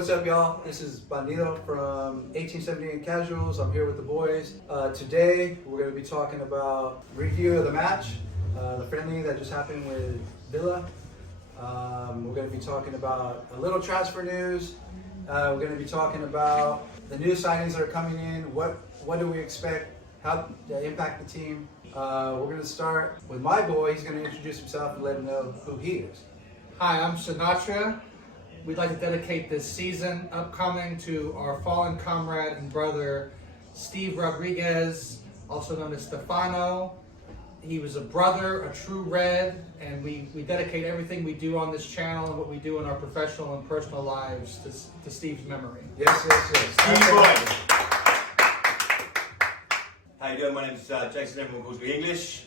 What's up, y'all? This is Bandido from 1878 Casuals. I'm here with the boys. Today, we're going to be talking about review of the match, the friendly that just happened with Villa. We're going to be talking about a little transfer news. We're going to be talking about the new signings that are coming in. What do we expect? How they impact the team? We're going to start with my boy. He's going to introduce himself and let him know who he is. Hi, I'm Sinatra. We'd like to dedicate this season upcoming to our fallen comrade and brother, Steve Rodriguez, also known as Stefano. He was a brother, a true red, and we dedicate everything we do on this channel and what we do in our professional and personal lives to Steve's memory. Yes. Stevie boy. How you doing? My name is Jason. Everyone calls me English.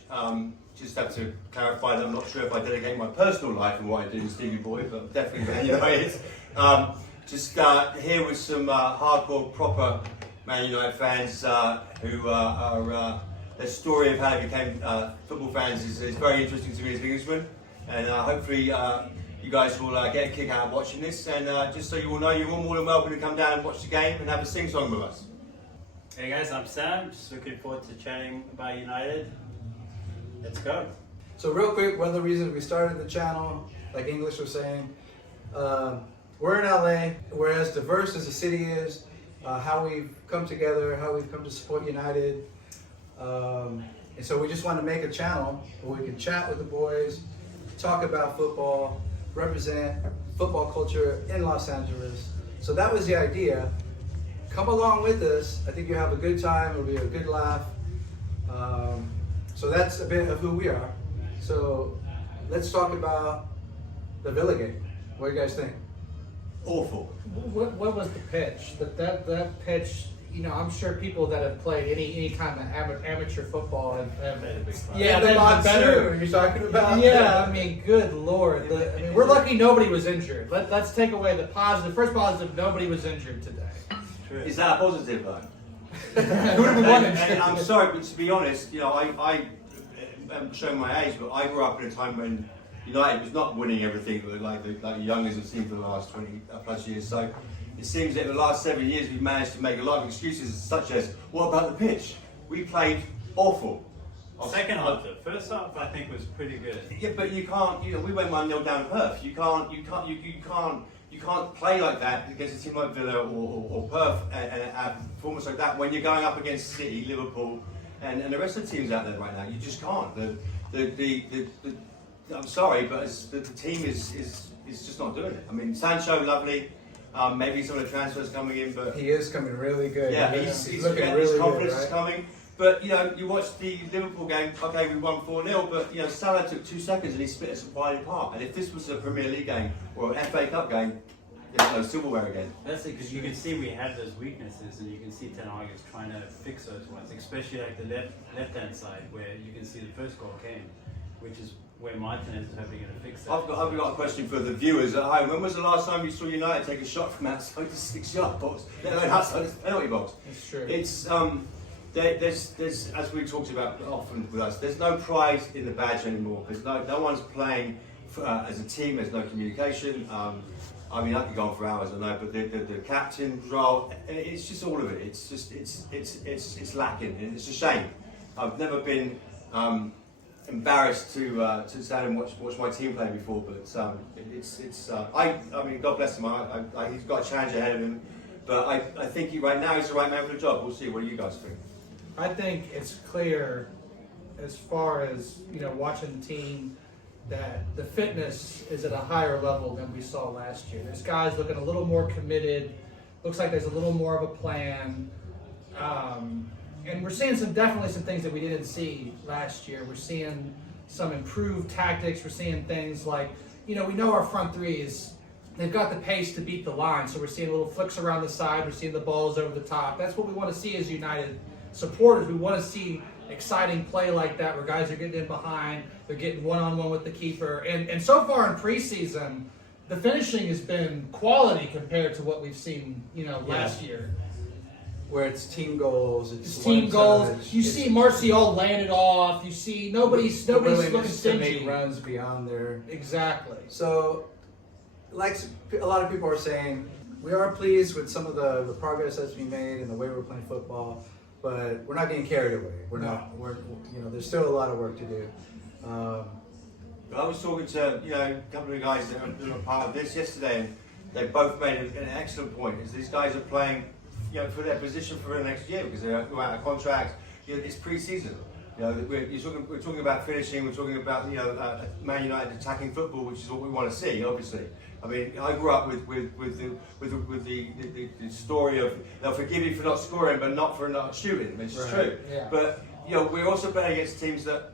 Just have to clarify that I'm not sure if I dedicate my personal life and what I do to Stevie Boy, but definitely Man United. Just here with some hardcore, proper Man United fans who are their story of how they became football fans is very interesting to me as an Englishman, and hopefully you guys will get a kick out of watching this. And just so you all know, you're all more than welcome to come down and watch the game and have a sing-song with us. Hey guys, I'm Sam. Just looking forward to chatting about United. Let's go. So real quick, one of the reasons we started the channel, like English was saying, we're in LA. We're as diverse as the city is. How we've come together, how we've come to support United. And so we just want to make a channel where we can chat with the boys, talk about football, represent football culture in Los Angeles. So that was the idea. Come along with us. I think you'll have a good time. It'll be a good laugh. So that's a bit of who we are. So let's talk about the Villa game. What do you guys think? Awful. What was the pitch? That pitch, you know, I'm sure people that have played any kind of amateur football have Yeah, the monsoon you're talking about. Yeah, I mean, good Lord. We're lucky nobody was injured. Let's take away the positive. First positive, nobody was injured today. Is that a positive though? Who would have won injured? I'm sorry, but to be honest, you know, I'm showing my age, but I grew up in a time when United was not winning everything like the youngers have seen for the last 20 plus years. So it seems that in the last 7 years we've managed to make a lot of excuses, such as, what about the pitch? We played awful. Second half, the first half I think was pretty good. Yeah, but you can't. You know, we went 1-0 down to Perth. You can't play like that against a team like Villa or Perth and have performance like that when you're going up against City, Liverpool, and the rest of the teams out there right now. You just can't. I'm sorry, but the team is just not doing it. I mean, Sancho, lovely. Maybe some of the transfers coming in, but he is coming really good. Yeah, he's looking his really confidence good, right? is coming. But you know, you watch the Liverpool game. Okay, we won 4-0, but you know, Salah took 2 seconds and he split us wide apart. And if this was a Premier League game or an FA Cup game, there's no silverware again. That's it, because you can see we have those weaknesses, and you can see Ten Hag is trying to fix those ones, especially like the left-hand side, where you can see the first goal came, which is where Martinez is hopefully going to fix that. I've got a question for the viewers at home. When was the last time you saw United take a shot from outside the 6-yard box? No, outside the penalty box. It's true. It's there's as we talked about often with us. There's no pride in the badge anymore because no one's playing as a team. There's no communication. I mean, I could go on for hours, I know, but the captain's role, it's just all of it. It's just it's lacking, and it's a shame. I've never been embarrassed to stand and watch my team play before, but I mean, God bless him. He's got a challenge ahead of him, but I think right now he's the right man for the job. We'll see. What do you guys think? I think it's clear, as far as watching the team, that the fitness is at a higher level than we saw last year. This guy's looking a little more committed. Looks like there's a little more of a plan. And we're seeing definitely some things that we didn't see last year. We're seeing some improved tactics. We're seeing things like, we know our front three they've got the pace to beat the line. So we're seeing little flicks around the side. We're seeing the balls over the top. That's what we want to see as United supporters. We want to see exciting play like that where guys are getting in behind, they're getting one-on-one with the keeper. And so far in preseason, the finishing has been quality compared to what we've seen, last year. Where it's team goals, it's team goals. You see Martial laying it off. You see nobody's looking stingy. To make runs beyond their exactly. So, like a lot of people are saying, we are pleased with some of the progress that's been made and the way we're playing football, but we're not getting carried away. We're there's still a lot of work to do. I was talking to a couple of guys that are part of this yesterday, and they both made an excellent point. Is these guys are playing for their position for the next year because they're out of contract. It's pre-season. We're talking about finishing. We're talking about Man United attacking football, which is what we want to see. Obviously, I mean, I grew up with the story of they'll forgive you for not scoring, but not for not shooting, which is true. Yeah. But we're also playing against teams that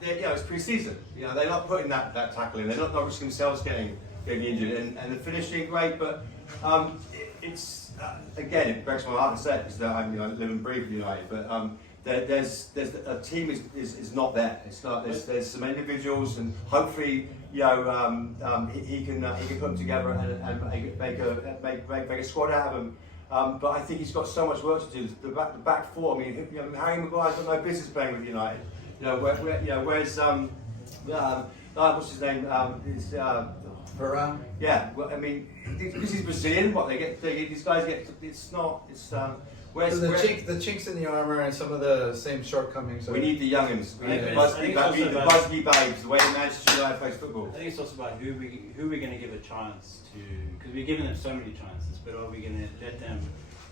it's pre-season. They're not putting that tackle in. They're not risking themselves getting injured, and the finishing great, but it's again it breaks my heart to say it because I live and breathe United, but. There's a team is not there. It's not. There's some individuals, and hopefully, he can put them together and make a squad out of them. But I think he's got so much work to do. The back four. I mean, Harry Maguire's got no business playing with United. Where's what's his name? Fervent. Yeah. Well, I mean, because he's Brazilian. These guys get. It's not. It's. The chinks in the armor and some of the same shortcomings. We need the youngins. We need the I Busby babes, the way Manchester United plays football. think it's also about who we're going to give a chance to, because we're giving them so many chances, but are we going to let them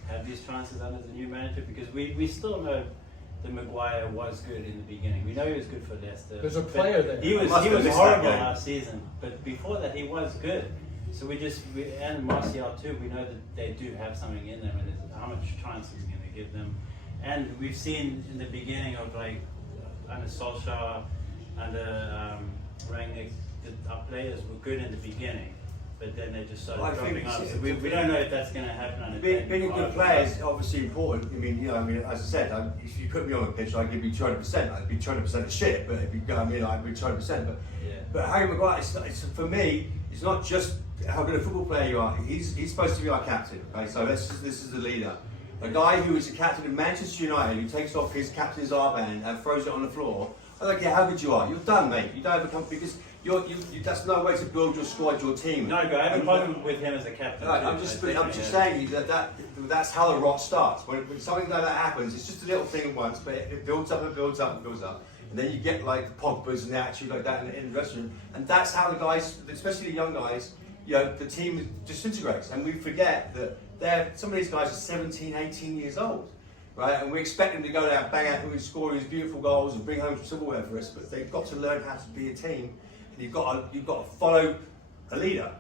have these chances under the new manager? Because we still know that Maguire was good in the beginning. We know he was good for Leicester. There's a player there. He was horrible last season, but before that he was good. So and Martial too, we know that they do have something in them, and how much chance is he going to give them. And we've seen in the beginning of under Solskjaer, under Rangnick, our players were good in the beginning, but then they just started dropping off. So we don't know if that's going to happen under Being a good player is obviously important. I mean, as I said, if you put me on the pitch, I'd give you 200%. I'd be 200% of shit, but if you go, I'd be 200%. But Harry Maguire, it's for me, it's not just how good a football player you are. He's supposed to be our captain. Okay, so this is the leader. A guy who is the captain of Manchester United, who takes off his captain's armband and throws it on the floor. I don't care how good you are. You're done, mate. You don't have a company because that's no way to build your squad, your team. No, but I have a problem with him as a captain. I'm just saying that's how the rot starts. When something like that happens, it's just a little thing at once, but it builds up and builds up and builds up. And then you get like the Pogba's and the attitude like that in the dressing room. And that's how the guys, especially the young guys, the team disintegrates. And we forget that some of these guys are 17, 18 years old, right? And we expect them to go there, bang out, and score these beautiful goals and bring home some silverware for us. But they've got to learn how to be a team. And you've got to follow a leader.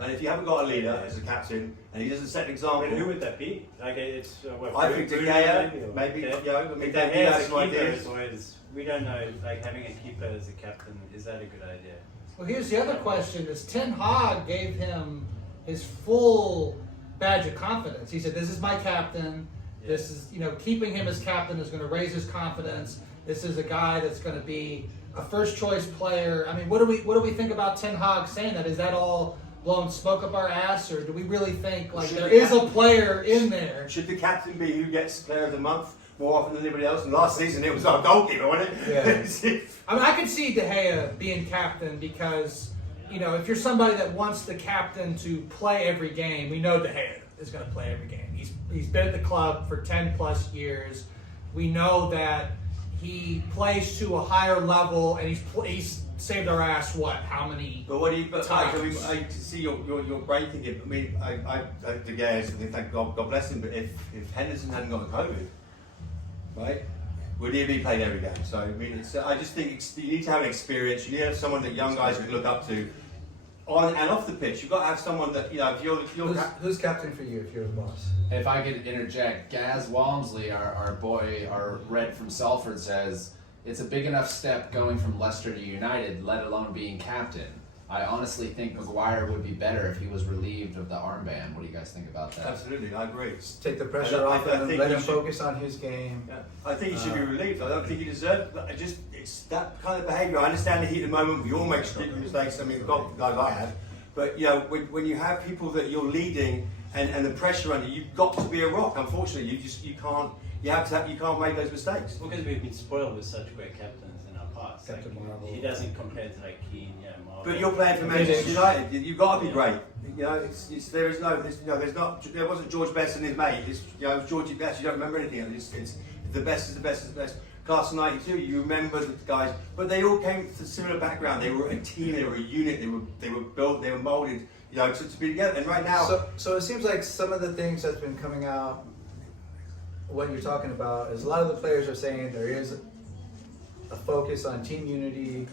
And if you haven't got a leader as a captain, and he doesn't set an example, who would that be? It's I think De Gea, maybe. I mean, De Gea has some ideas. We don't know. Having a keeper as a captain, is that a good idea? Well, here's the other question: is Ten Hag gave him his full badge of confidence? He said, "This is my captain. Yeah. This is keeping him as captain is going to raise his confidence. This is a guy that's going to be a first choice player." I mean, what do we think about Ten Hag saying that? Is that all blowing smoke up our ass, or do we really think there is a player in there? Should the captain be who gets Player of the Month more often than anybody else? And last season it was our goalkeeper, wasn't it? Yeah. I mean, I can see De Gea being captain because if you're somebody that wants the captain to play every game, we know De Gea is going to play every game. He's been at the club for 10 plus years. We know that he plays to a higher level, and he's saved our ass. How many? But what do you? But I see your brain thinking. I mean, I De Gea, thank God bless him. But if Henderson hadn't got COVID, right, would he be playing every game? So I mean, I just think you need to have an experience. You need to have someone that young guys can look up to, on and off the pitch. You've got to have someone that if you're who's captain for you if you're the boss? If I could interject, Gaz Walmsley, our boy, our Red from Salford, says it's a big enough step going from Leicester to United, let alone being captain. I honestly think Maguire would be better if he was relieved of the armband. What do you guys think about that? Absolutely, I agree. Just take the pressure off and let him focus on his game. Yeah. I think he should be relieved. I don't think he deserves it. It's that kind of behaviour. I understand the heat of the moment. We all make stupid mistakes. I mean, God, guys, I have. But when you have people that you're leading and the pressure under you, you've got to be a rock. Unfortunately, you can't make those mistakes. Well, because we've been spoiled with such great captains in our past. Captain Marvel. He doesn't compare to like Keane, Marvel. But you're playing for Manchester United. You've got to be great. You know, there wasn't George Best and his mate. It's Georgie Best. You don't remember anything. It's the best is the best is the best. Class of '92. You remember the guys, but they all came from a similar background. They were a team. They were a unit. They were built. They were molded. To be together. And right now, So it seems like some of the things that's been coming out, what you're talking about, is a lot of the players are saying there is a focus on team unity,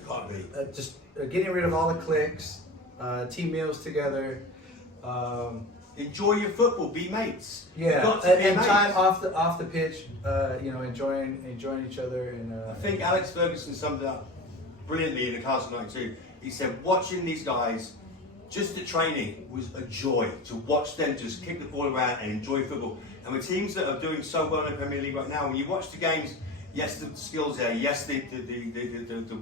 just getting rid of all the cliques, team meals together. enjoy your football. Be mates. Yeah, You've got to be and mates. time off the pitch, enjoying each other. And I think Alex Ferguson summed it up brilliantly in the Class of '92. He said, watching these guys. Just the training was a joy to watch them just kick the ball around and enjoy football. And with teams that are doing so well in the Premier League right now, when you watch the games, yes, the skills there, yes, the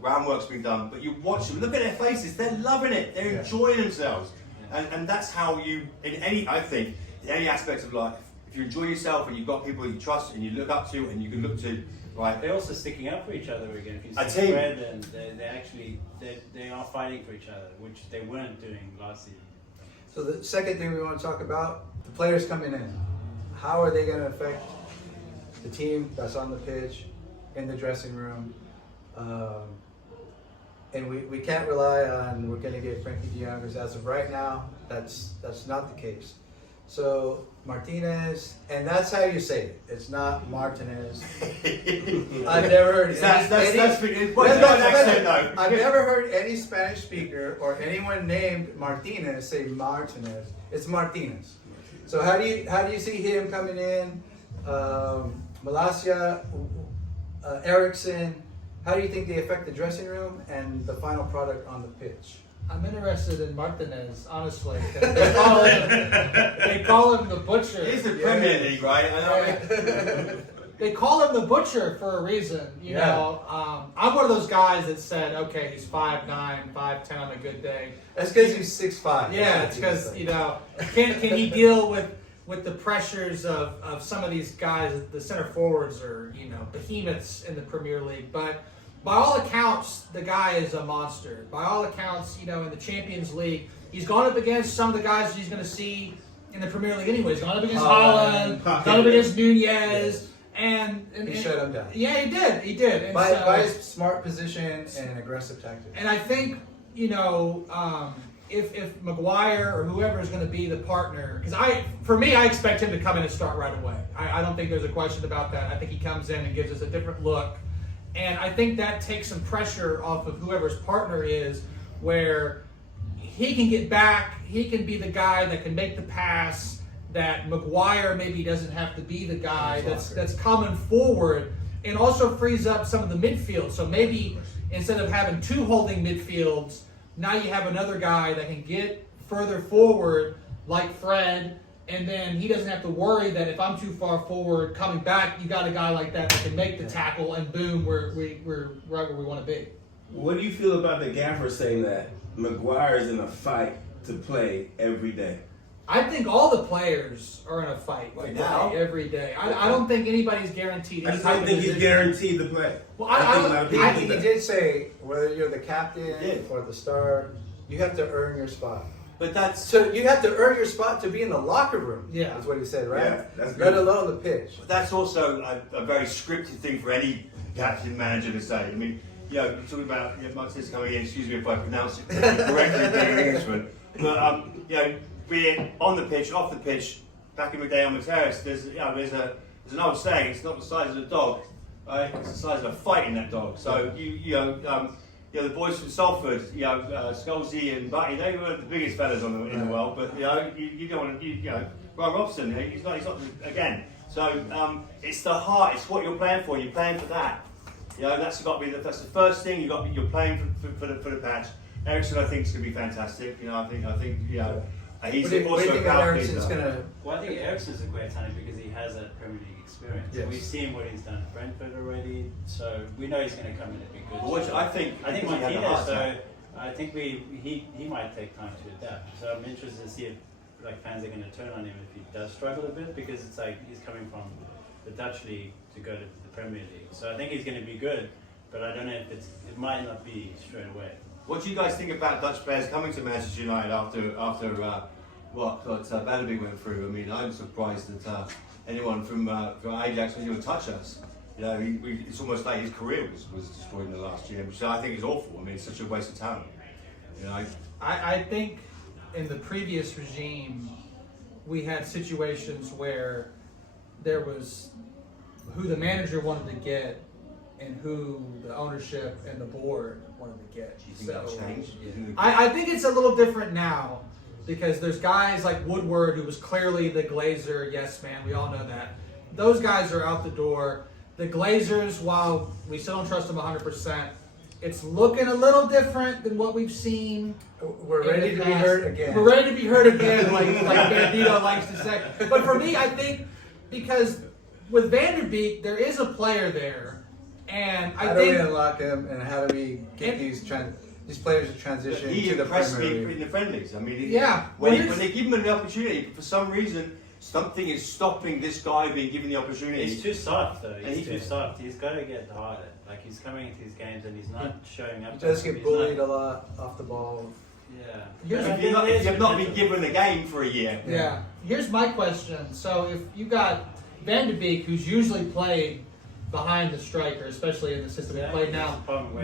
groundwork's been done, but you watch them, look at their faces, they're loving it, they're enjoying themselves. And that's how you, in any aspect of life, if you enjoy yourself and you've got people you trust and you look up to and you can look to, right? They're also sticking up for each other again. If you A see team. Fred, and they are fighting for each other, which they weren't doing last season. So the second thing we want to talk about, the players coming in. How are they going to affect the team that's on the pitch, in the dressing room? And we can't rely on we're going to get Frankie de Jong, because as of right now, that's not the case. So Martinez, and that's how you say it. It's not Martinez. I've never heard I've never heard any Spanish speaker or anyone named Martinez say Martinez. It's Martinez. So how do you see him coming in? Malacia, Eriksson. How do you think they affect the dressing room and the final product on the pitch? I'm interested in Martinez, honestly. They call him the butcher. He's the Premier League, right? They call him the butcher for a reason. You know, I'm one of those guys that said, okay, he's 5'9", 5'10" on a good day. That's because he's 6'5". Yeah, it's because can he deal with the pressures of some of these guys? The center forwards are behemoths in the Premier League, but. By all accounts, the guy is a monster. By all accounts, in the Champions League, he's gone up against some of the guys he's going to see in the Premier League anyway. He's gone up against Haaland, gone up against Nunez, and he shut him down. Yeah, he did. And by his smart position and aggressive tactics. And I think, if Maguire or whoever is going to be the partner, because I expect him to come in and start right away. I don't think there's a question about that. I think he comes in and gives us a different look. And I think that takes some pressure off of whoever's partner is, where he can get back, he can be the guy that can make the pass, that Maguire maybe doesn't have to be the guy that's coming forward, and also frees up some of the midfield. So maybe instead of having two holding midfields, now you have another guy that can get further forward, like Fred, and then he doesn't have to worry that if I'm too far forward, coming back, you got a guy like that can make the tackle, and boom, we're right where we want to be. What do you feel about the gaffer saying that Maguire is in a fight to play every day? I think all the players are in a fight Right to now? play every day. I don't think anybody's guaranteed. I just don't think he's guaranteed to play. Well, I think a lot of people He think that. did say whether you're the captain did. or the star, you have to earn your spot. But that's So you have to earn your spot to be in the locker room. Yeah. That's what he said, right? Yeah, that's Let good. alone the pitch. That's also a very scripted thing for any captain manager to say. I mean, you're talking about Martinez coming in. Excuse me if I pronounce it correctly, being an Englishman. But being on the pitch, off the pitch, back in the day on the terrace, there's an old saying: it's not the size of the dog, right? It's the size of a fight in that dog. So the boys from Salford, Scholesy and Butty, they were the biggest fellas in the world. But you don't want to, Ryan Robson, he's not again. So it's the heart. It's what you're playing for. You're playing for that. That's got to be that's the first thing you're playing for the patch. Eriksson, I think, is going to be fantastic. I think he's What do you also think a power Eriksson's pleaser. gonna? Well, I think Eriksson's a great talent because he has that Premier League experience. Yes. We've seen what he's done at Brentford already, so we know he's going to come in and be good. Which I think I think he had the Martinez, heart attack. though, I think he might take time to adapt. So I'm interested to see if fans are going to turn on him if he does struggle a bit, because it's like he's coming from the Dutch league to go to the Premier League. So I think he's going to be good, but I don't know if it might not be straight away. What do you guys think about Dutch players coming to Manchester United after what Van der Beek went through? I mean, I'm surprised that anyone from Ajax would even touch us. You know, it's almost like his career was destroyed in the last year, which I think is awful. I mean, it's such a waste of talent. You know, I think in the previous regime, we had situations where there was who the manager wanted to get and who the ownership and the board wanted to get. do you think that'll change? Do you think I think it's a little different now because there's guys like Woodward, who was clearly the Glazer yes man. We all know that. Those guys are out the door. The Glazers, while we still don't trust them 100%, it's looking a little different than what we've seen. We're ready to be heard again. We're ready to be heard again, like Bandito likes to say. But for me, I think because with Van der Beek, there is a player there, and how do we unlock him, and how do we get these players to transition he to the impressed Premier me League? in the friendlies. I mean, Yeah. when they give him an opportunity, for some reason, something is stopping this guy being given the opportunity. He's too soft though. And He's he- too soft. He's got to get harder. Like he's coming into his games and he's not showing up. He does get He's bullied not- a lot off the ball. Yeah. Here's- If you have not been given a game for a year, Yeah. Here's my question. So if you got Van der Beek, who's usually played behind the striker, especially in the system we play now,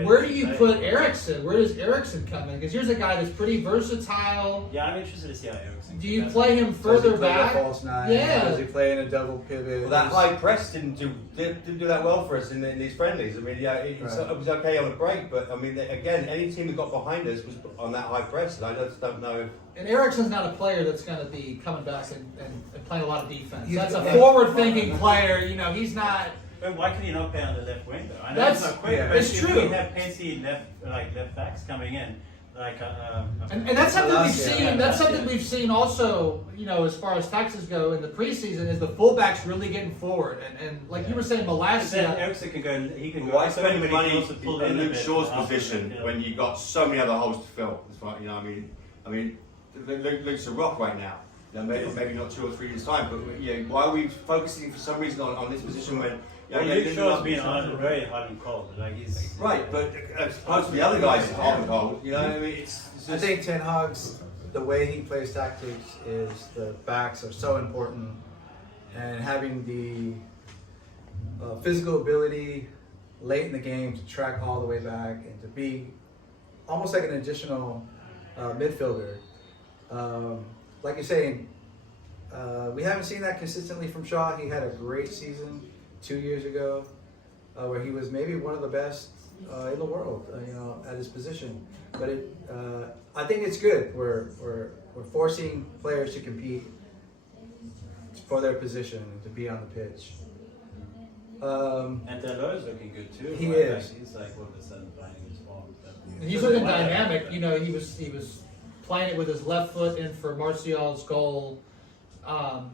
where do you put Eriksson? Where does Eriksson come in? Because here's a guy that's pretty versatile. Yeah, I'm interested to see how Eriksson. Do you does. play him Does he further play back? a false nine? Yeah. Does he play in a double pivot? well, that high press didn't do that well for us in these friendlies. I mean, yeah, it was okay on the break, but I mean, again, any team that got behind us was on that high press, and I just don't know. And Eriksson's not a player that's going to be coming back and playing a lot of defense. He's- That's a yeah. forward-thinking player. You know, he's not. But why can he not play on the left wing though? I know That's- it's not quick, yeah. but It's if true. we have pacey left backs coming in, like And that's something we've Yeah. seen. That's something we've seen also. You know, as far as taxes go in the preseason, is the fullbacks really getting forward and like you were saying, But then Malacia. Eriksson can go. He can go. Why up, spend but he money can also pull in a Luke bit Shaw's after position the field. when you've got so many other holes to fill? That's right. You know, I mean, Luke's a rock right now. You know, maybe not 2 or 3 years time, but why are we focusing for some reason on this position when? Well, Luke Shaw's been very hot and cold. Like he's Right, but as opposed to the other guys hot and cold, you know, I mean, it's I just, think Ten Hag's, the way he plays tactics is the backs are so important, and having the physical ability late in the game to track all the way back and to be almost like an additional midfielder. Like you're saying, we haven't seen that consistently from Shaw. He had a great season 2 years ago, where he was maybe one of the best in the world, at his position. But I think it's good. We're forcing players to compete for their position and to be on the pitch. and Delors looking good too. He right? is. Like, he's like all of a sudden finding his form. He's looking dynamic. You know, he was playing it with his left foot in for Martial's goal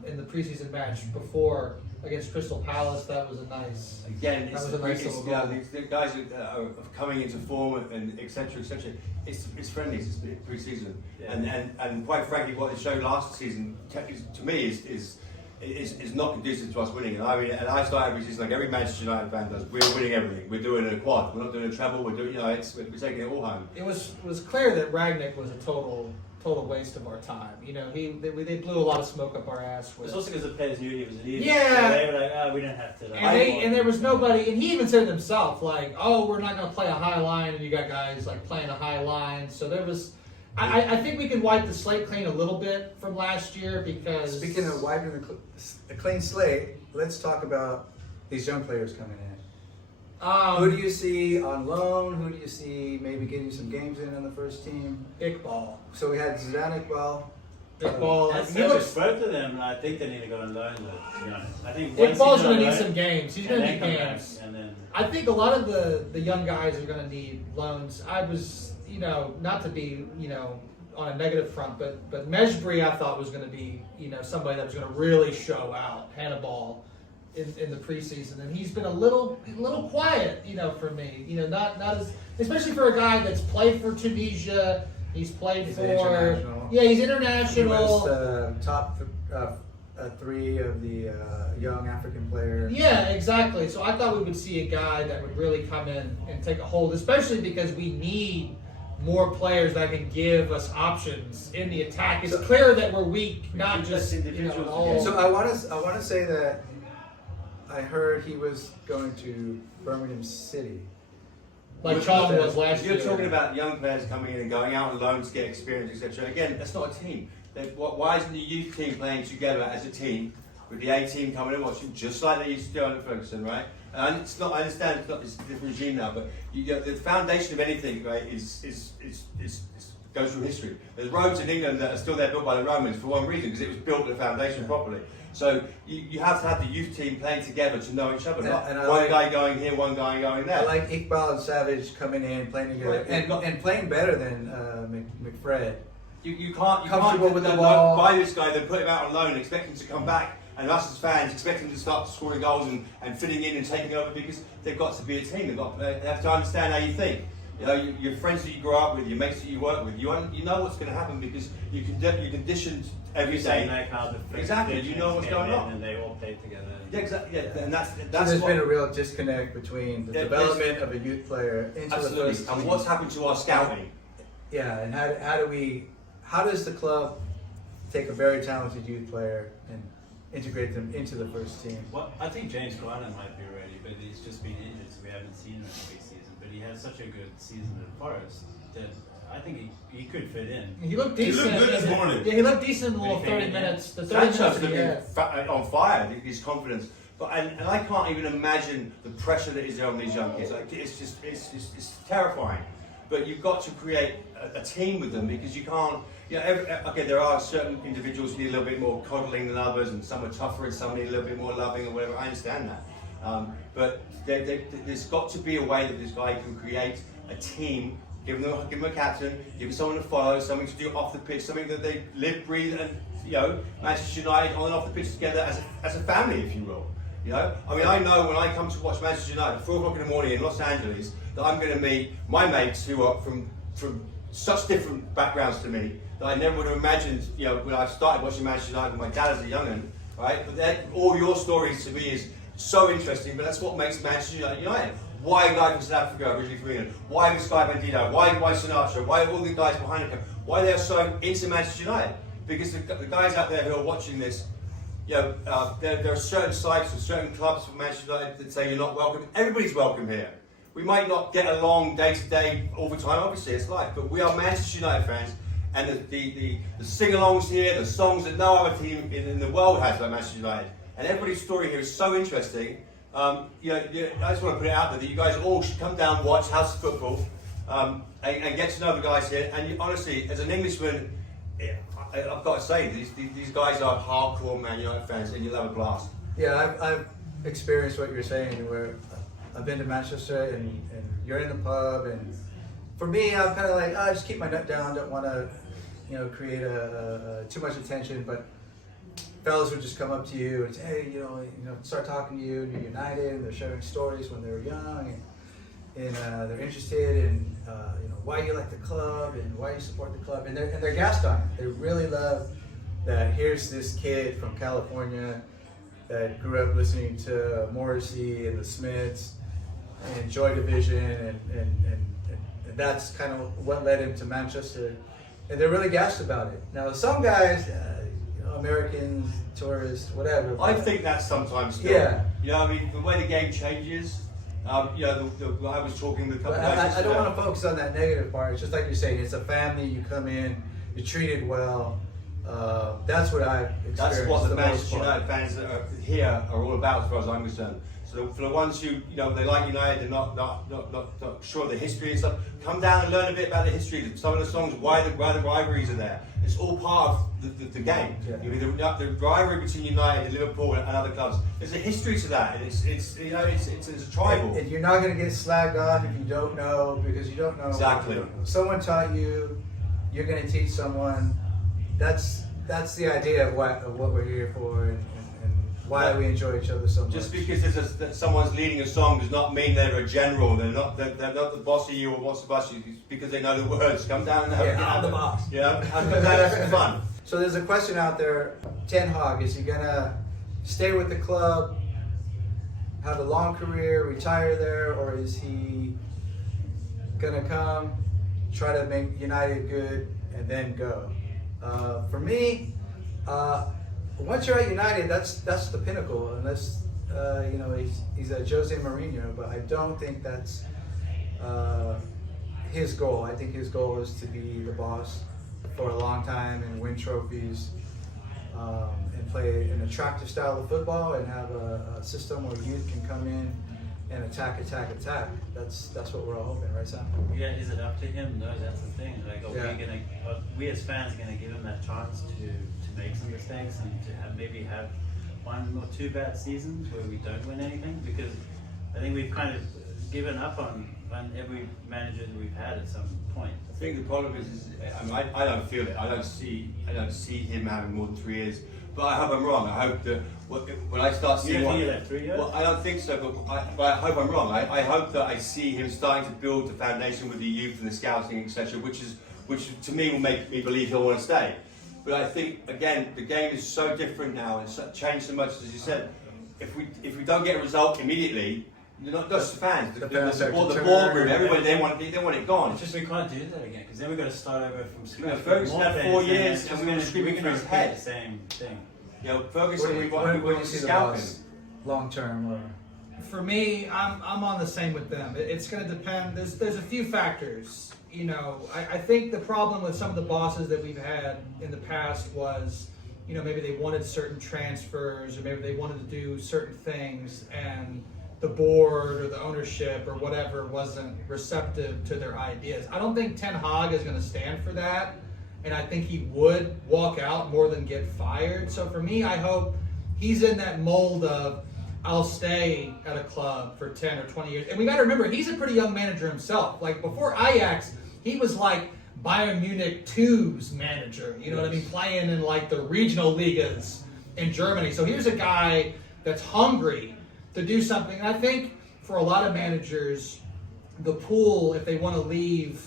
in the preseason match before against Crystal Palace. That was a nice. again, That it's, was a nice it's little yeah, goal. the guys are coming into form and etc. etc. It's friendlies, it's pre-season, Yeah. and quite frankly, what they showed last season to me is not conducive to us winning. And I start every season like every Manchester United fan does. We're winning everything. We're doing a quad. We're not doing a treble. We're doing we're taking it all home. It was clear that Ragnick was a total waste of our time. You know, they blew a lot of smoke up our ass with. It's also because the players knew he was leaving. Yeah. So they were like, we don't have to. Like, And there was nobody, and he even said it himself, like, oh, we're not going to play a high line, and you got guys like playing a high line. So there was, I think we can wipe the slate clean a little bit from last year because. Speaking of wiping the clean slate, let's talk about these young players coming in. Who do you see on loan? Who do you see maybe getting some games in the first team? Iqbal. So we had Zidane Iqbal. Iqbal. That's He looks. both of them. I think they need to go on loan. Though, to be honest, I think Iqbal's going going to need some games. He's going to need games. and then I think a lot of the young guys are going to need loans. I was, not to be, on a negative front, but Mejbri I thought was going to be, somebody that was going to really show out, Hannibal, in the preseason, and he's been a little quiet, for me, not as, especially for a guy that's played for Tunisia. He's played He's for, international. yeah, he's He international. was top three of the young African players. Yeah, exactly. So I thought we would see a guy that would really come in and take a hold, especially because we need more players that can give us options in the attack. It's clear that we're weak, not just individuals. all. So I want to say that I heard he was going to Birmingham City. Like Chong was last year. You're talking about young players coming in and going out on loan to get experience, etc. Again, that's not a team. Why isn't the youth team playing together as a team with the A team coming and watching, just like they used to do under Ferguson, right? And it's not. I understand it's not this different regime now, but the foundation of anything, right, is goes through history. There's roads in England that are still there built by the Romans for one reason, because it was built with the foundation properly. So you have to have the youth team playing together to know each other. Not one guy going here, one guy going there. I like Iqbal and Savage coming in, playing together, and playing better than McFred. You can't Comfortable with the ball. buy this guy, then put him out on loan, expect him to come back, and us as fans expect him to start scoring goals and fitting in and taking over, because they've got to be a team. They have to understand how you think. You know, your friends that you grow up with, your mates that you work with, you know what's going to happen because you're conditioned every day. Like how the Exactly, you know what's going on. And they all play together. Yeah, exactly. Yeah, and that's So there's what, been a real disconnect between the development of a youth player into absolutely. the first team. And what's happened to our scouting? Yeah, and how does the club take a very talented youth player and integrate them into the first team? Well, I think James Garner might be ready, but he's just been injured, so we haven't seen him in the big season. But he had such a good season at Forest that I think he could fit in. He looked decent. He looked good this morning. Yeah, he looked decent in the little When he came 30 in, minutes. The 30 minutes Sancho's that he looking had. on fire, his confidence. But and I can't even imagine the pressure that is there on these young kids. Like it's terrifying. But you've got to create a team with them, because you can't. You know, okay, there are certain individuals who need a little bit more coddling than others, and some are tougher, and some need a little bit more loving or whatever. I understand that. But there's got to be a way that this guy can create a team. Give him a captain, give him someone to follow, something to do off the pitch, something that they live, breathe, and Manchester United on and off the pitch together as a family, if you will. You know, I mean, I know when I come to watch Manchester United at 4 o'clock in the morning in Los Angeles that I'm going to meet my mates who are from such different backgrounds to me that I never would have imagined. You know, when I started watching Manchester United with my dad as a young'un, right? But all your stories to me is so interesting. But that's what makes Manchester United. Why a guy from South Africa, originally from England? Why this guy Bandito? Why Sinatra? Why all the guys behind him? Why they're so into Manchester United? Because the guys out there who are watching this, there are certain sites or certain clubs from Manchester United that say you're not welcome. Everybody's welcome here. We might not get along day to day all the time, obviously it's life, but we are Manchester United fans, and the sing-alongs here, the songs that no other team in the world has about Manchester United, and everybody's story here is so interesting. I just want to put it out there that you guys all should come down, watch House of Football, and get to know the guys here. And honestly, as an Englishman, I've got to say, these guys are hardcore Man United fans, and you'll have a blast. Yeah, I've experienced what you're saying, where I've been to Manchester and you're in the pub, and for me, I'm kind of like, just keep my nut down, don't want to, create too much attention, but fellas would just come up to you and say, hey, start talking to you, and you're United, and they're sharing stories when they were young, and they're interested in, why you like the club and why you support the club, and they're gassed on it. They really love that. Here's this kid from California that grew up listening to Morrissey and the Smiths and Joy Division, and that's kind of what led him to Manchester, and they're really gassed about it. Now, some guys, Americans, tourists, whatever. I think that's sometimes still. Yeah. I mean, the way the game changes. I was talking with a couple of guys. I don't want to focus on that negative part. It's just like you're saying, it's a family. You come in, you're treated well. That's what I've experienced. That's what the most Manchester part. United fans that are here are all about, as far as I'm concerned. So for the ones who, they like United, they're not sure of the history and stuff, come down and learn a bit about the history, some of the songs, why the rivalries are there. It's all part of the game. Yeah. The rivalry between United and Liverpool and other clubs. There's a history to that, and it's a tribal. And you're not going to get slagged off if you don't know, because you don't know. Exactly. Someone taught you. You're going to teach someone. That's the idea of what we're here for, and why we enjoy each other so much. Just because someone's leading a song does not mean they're a general. They're not the boss of you or wants to boss you. It's because they know the words. Come down and have I'm the boss. and come down and have some fun. So there's a question out there. Ten Hog, is he gonna stay with the club, have a long career, retire there, or is he gonna come, try to make United good, and then go? For me, once you're at United, that's the pinnacle, unless he's a Jose Mourinho. But I don't think that's his goal. I think his goal is to be the boss for a long time and win trophies, and play an attractive style of football, and have a system where youth can come in and attack. That's what we're all hoping, right, Sam? Yeah, is it up to him? No, that's the thing. Like, we as fans are gonna give him that chance to make some mistakes and to maybe have one or two bad seasons where we don't win anything? Because I think we've kind of given up on every manager that we've had at some point. I think the problem is I don't feel it. I don't see him having more than 3 years. But I hope I'm wrong. I hope that when I start seeing You don't think he'll have 3 years? Well, I don't think so, but I hope I'm wrong. I hope that I see him starting to build the foundation with the youth and the scouting, etc., which to me will make me believe he'll want to stay. But I think, again, the game is so different now and changed so much, as you said. If we don't get a result immediately, not just the fans, the boardroom, everybody, they want it gone. It's just we can't do that again, because then we've got to start over from scratch. Ferguson had 4 years and we were screaming for his head. The same thing. Ferguson, we Where do want you to see the scout him. boss long term? Or? For me, I'm on the same with them. It's going to depend. There's a few factors. I think the problem with some of the bosses that we've had in the past was, maybe they wanted certain transfers, or maybe they wanted to do certain things, and the board or the ownership or whatever wasn't receptive to their ideas. I don't think Ten Hag is going to stand for that, and I think he would walk out more than get fired. So for me, I hope he's in that mold of, I'll stay at a club for 10 or 20 years. And we got to remember, he's a pretty young manager himself. Like, before Ajax, he was like Bayern Munich 2's manager. You know what I mean? Playing in like the regional ligas in Germany. So here's a guy that's hungry to do something. And I think for a lot of managers, the pool, if they want to leave,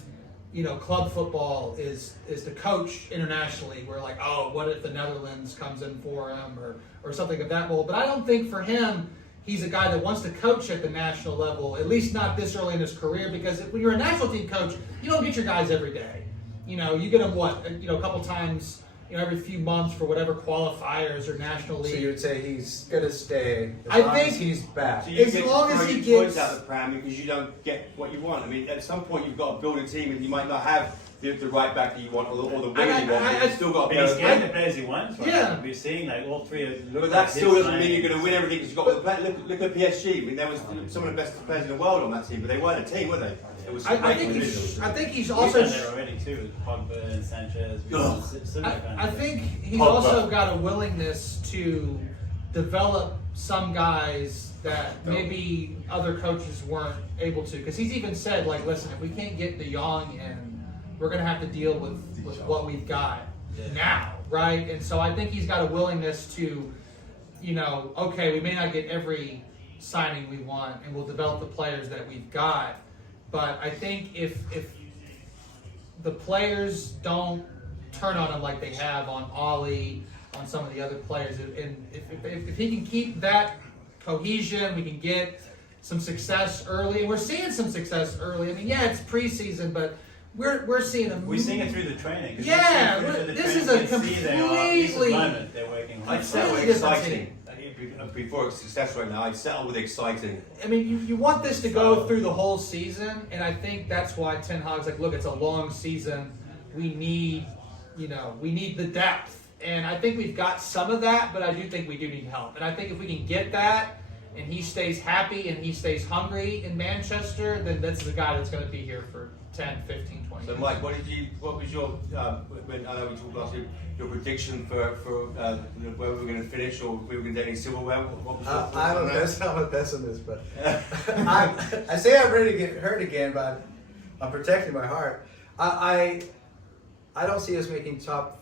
club football, is to coach internationally. We're like, oh, what if the Netherlands comes in for him, or something of that mold. But I don't think for him, he's a guy that wants to coach at the national level, at least not this early in his career, because when you're a national team coach, you don't get your guys every day. You get them, a couple times, every few months for whatever qualifiers or national league. So you would say he's gonna stay I long think as he's back. So you As get long as throw he your gets- toys out the pram because you don't get what you want. I mean, at some point you've got to build a team, and you might not have the right back that you want, or the winger you want. But you've still got But to he's build. getting the players he wants. Right? Yeah. We're seeing like all three of But that still doesn't mean you're going to win everything because you've got all the players. Look at PSG. I mean, there was some of the best players in the world on that team, but they weren't a team, were they? It was I think he's also. We've done that already too with Pogba and Sanchez. I think he's Pogba. also got a willingness to develop some guys that maybe other coaches weren't able to. Because he's even said, like, listen, if we can't get De Jong in, we're going to have to deal with what we've got now, right? And so I think he's got a willingness to, okay, we may not get every signing we want, and we'll develop the players that we've got. But I think if the players don't turn on him like they have on Ollie, on some of the other players, and if he can keep that cohesion, we can get some success early. And we're seeing some success early. I mean, yeah, it's preseason, but we're seeing them. We're seeing it through the training. 'Cause Yeah, we're seeing through the this is training, a you can see they are, at least at the completely- moment, they're working hard. I'd settle with Completely different exciting. Before it's success right now, I'd settle with exciting. I mean, you want this to go through the whole season, and I think that's why Ten Hag's like, look, it's a long season. We need, we need the depth, and I think we've got some of that, but I do think we do need help. And I think if we can get that, and he stays happy and he stays hungry in Manchester, then that's the guy that's going to be here for 10, 15, 20 So, years. Mike, what was your when I know we talked last year, your prediction for where we were going to finish, or we were going to get any silverware? What was your thoughts on I'm a pessimist, but I say I'm ready to get hurt again, but I'm protecting my heart. I don't see us making top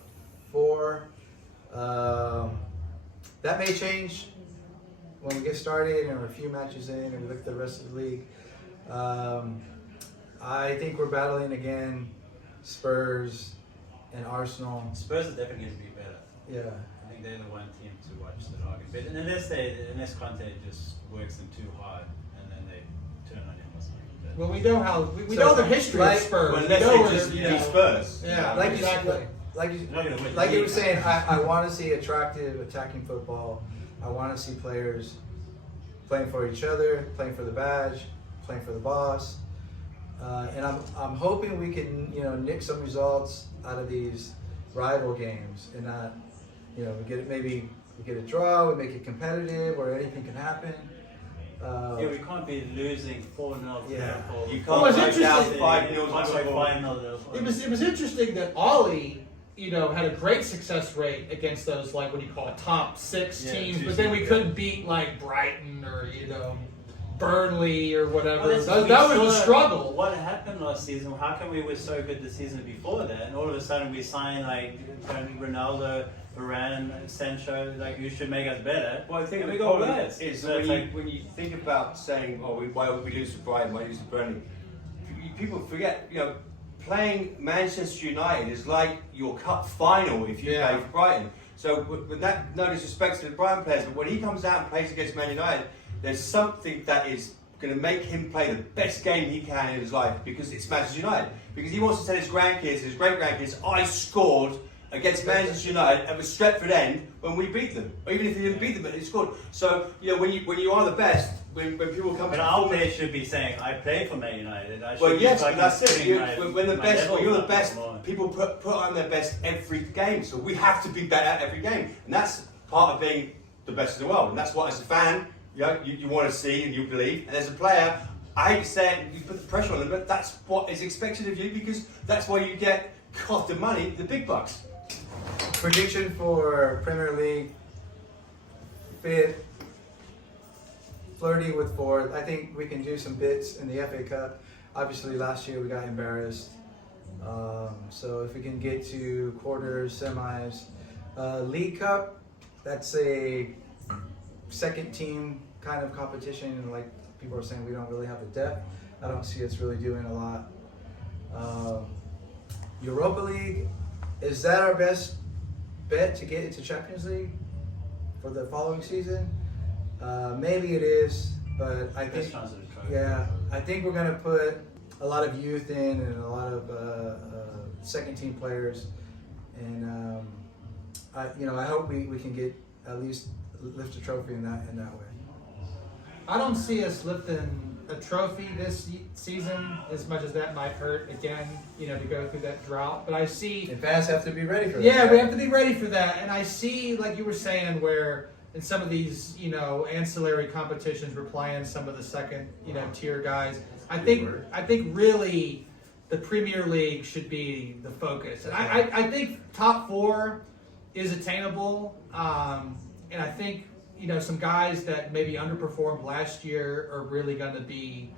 4. That may change when we get started and we're a few matches in and we look at the rest of the league. I think we're battling again Spurs and Arsenal. Spurs are definitely going to be better. Yeah. I think they're the one team to watch that are going to be better. Unless Conte just works them too hard and then they turn on him or something. But Well, we know how we So, know the history like- of Spurs. Well, We unless know they where just they're- beat yeah. Spurs. Yeah, Like exactly. like you were saying, I want to see attractive attacking football. I want to see players playing for each other, playing for the badge, playing for the boss, and I'm hoping we can nick some results out of these rival games and not we get it, maybe we get a draw, we make it competitive where anything can happen. yeah, we can't be losing 4-0 to Yeah. Liverpool. You Well, can't it's go down interesting. 5-0 Can't to go Liverpool. 5-0 to Liverpool. It was interesting that Ollie, had a great success rate against those what do you call it, top 6 Yeah, teams, two but then we teams, couldn't beat Brighton or Burnley or whatever. Well, that we was the saw struggle. What happened last season? How come we were so good the season before that, and all of a sudden we signed Ronaldo, Varane, Sancho, who should make us better? Well, I think and the we got problem worse. is So that it's when you think about saying, why would we lose to Brighton, why lose to Burnley? People forget, playing Manchester United is like your cup final if you Yeah. play for Brighton. So with that, no disrespect to the Brighton players, but when he comes out and plays against Man United, there's something that is going to make him play the best game he can in his life because it's Manchester United. Because he wants to tell his grandkids, his great-grandkids, I scored against Manchester United at the Stretford End when we beat them. Or even if he didn't beat them, but he scored. So, when you are the best, when people come But to our perform- players should be saying, I play for Man United. I should well, be yes, fucking that's it. putting my- When the my best, level when you're the up best, more. people put on their best every game. So we have to be better at every game, and that's part of being the best in the world. And that's what, as a fan, you want to see and you believe. And as a player, I hate to say it, you put the pressure on them, but that's what is expected of you because that's why you get the money, the big bucks. Prediction for Premier League: 5th, flirting with 4th. I think we can do some bits in the FA Cup. Obviously, last year we got embarrassed. So if we can get to quarters, semis, League Cup, that's a second team kind of competition. Like people are saying, we don't really have the depth. I don't see us really doing a lot. Europa League, is that our best bet to get into Champions League for the following season? Maybe it is, but I Best think chance of the trophy. I think we're gonna put a lot of youth in and a lot of second team players, and I hope we can get at least lift a trophy in that way. I don't see us lifting a trophy this season as much as that might hurt again, to go through that drought. But I see, And fans have to be ready for that. yeah, we have to be ready for that. And I see, like you were saying, where in some of these, ancillary competitions, we're playing some of the second, tier guys. I think really the Premier League should be the focus. And I think top 4 is attainable. And I think, some guys that maybe underperformed last year are really going to be,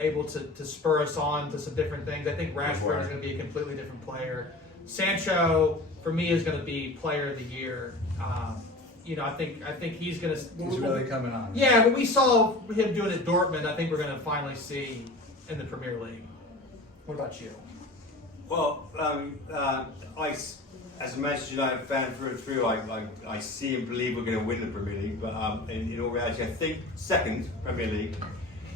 able to spur us on to some different things. I think Rashford is going to be a completely different player. Sancho, for me, is going to be player of the year. I think he's going to. He's really coming on. Yeah, but we saw him doing it at Dortmund. I think we're going to finally see in the Premier League. What about you? Well, as a Manchester United fan through and through, I see and believe we're going to win the Premier League. But in all reality, I think second Premier League.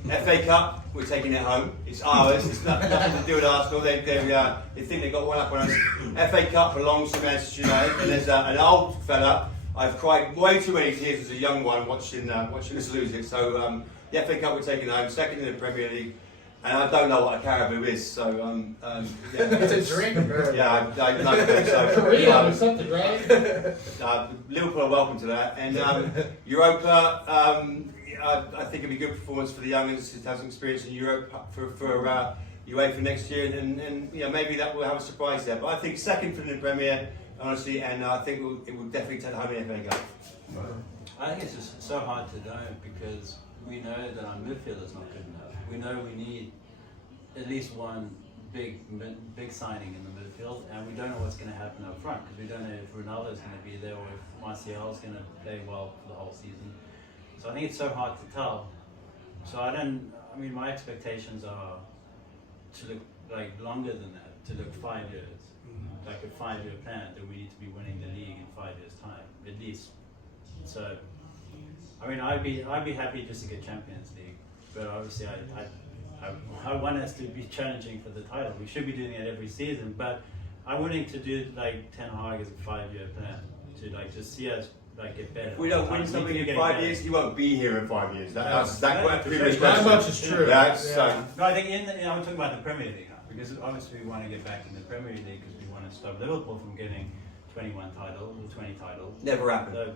FA Cup, we're taking it home. It's ours. It's nothing to do with Arsenal. They think they got one up on us. FA Cup belongs to Manchester United. And there's an old fella. I've cried way too many tears as a young one watching us lose it. So the FA Cup we're taking home. Second in the Premier League. And I don't know what a caribou is, so yeah. It's a drink. Yeah, I don't think so. Korea or something, right? Liverpool are welcome to that. And Europa, I think it'll be a good performance for the youngins to have some experience in Europe for UEFA next year, and maybe that will have a surprise there. But I think second for the Premier, honestly, and I think it will definitely take home in FA Cup. I think it's just so hard to know because we know that our midfield is not good enough. We know we need at least one big signing in the midfield, and we don't know what's going to happen up front because we don't know if Ronaldo's going to be there or if Martial's going to play well for the whole season. So I think it's so hard to tell. So my expectations are to look like longer than that, to look 5 years. like a 5-year plan, then we need to be winning the league in 5 years' time, at least. So, I mean, I'd be happy just to get Champions League, but obviously I want us to be challenging for the title. We should be doing it every season, but I'm willing to do like Ten Hag as a 5-year plan to like just see us like get better. If we don't win something in 5 years, you won't be here in 5 years. That's that much is true. That's No, I think I'm talking about the Premier League now, because obviously we want to get back in the Premier League because we want to stop Liverpool from getting 21 titles or 20 titles. never happened. So,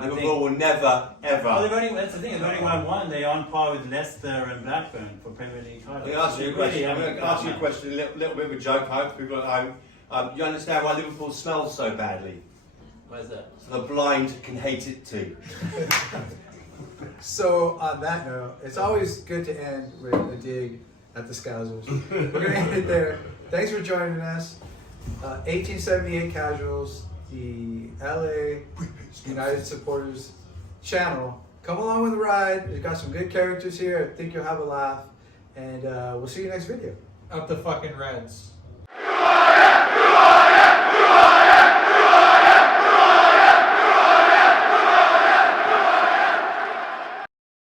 Liverpool will never ever. well, that's the thing. They've only won one. They're on par with Leicester and Blackburn for Premier League titles. Let me ask you a They question. really I'm haven't going to ask you a done question, a little bit of a joke. I hope people at home. You understand why Liverpool smells so badly? that. Why is that? So the blind can hate it too. So on that note, it's always good to end with a dig at the Scousers. We're gonna end it there. Thanks for joining us. 1878 Casuals, the LA United Supporters channel. Come along with the ride. We've got some good characters here. I think you'll have a laugh. And we'll see you next video. Up the fucking Reds.